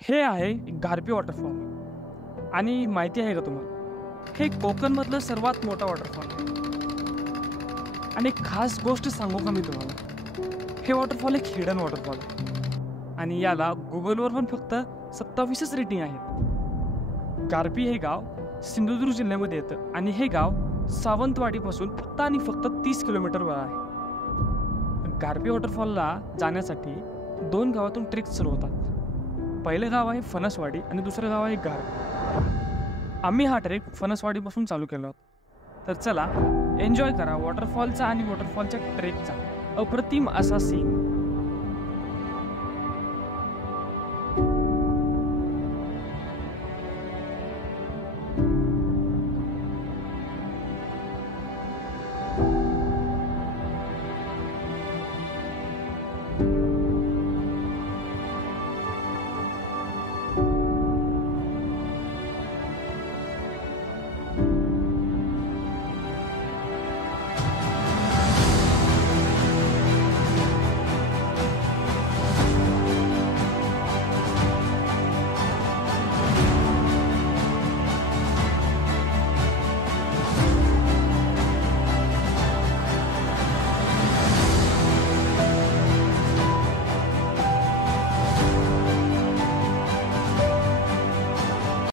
हे आहे गारपी वॉटरफॉल आणि माहिती आहे का तुम्हाला हे कोकणमधलं सर्वात मोठं वॉटरफॉल आहे. आणि एक खास गोष्ट सांगू का मी तुम्हाला, हे वॉटरफॉल एक हिडन वॉटरफॉल आहे आणि याला गुगलवर पण फक्त 27च रेटिंग आहेत. गारपी हे गाव सिंधुदुर्ग जिल्ह्यामध्ये येतं आणि हे गाव सावंतवाडीपासून फक्त आणि फक्त 30 किलोमीटरवर आहे. गारपी वॉटरफॉलला जाण्यासाठी 2 गावातून ट्रेक सुरू होतात. पहिलं गाव आहे फणसवाडी आणि दुसरं गाव आहे गारपी. आम्ही हा ट्रेक फणसवाडीपासून चालू केला होता. तर चला एन्जॉय करा वॉटरफॉलचा आणि वॉटरफॉलच्या ट्रेकचा अप्रतिम असा सीन.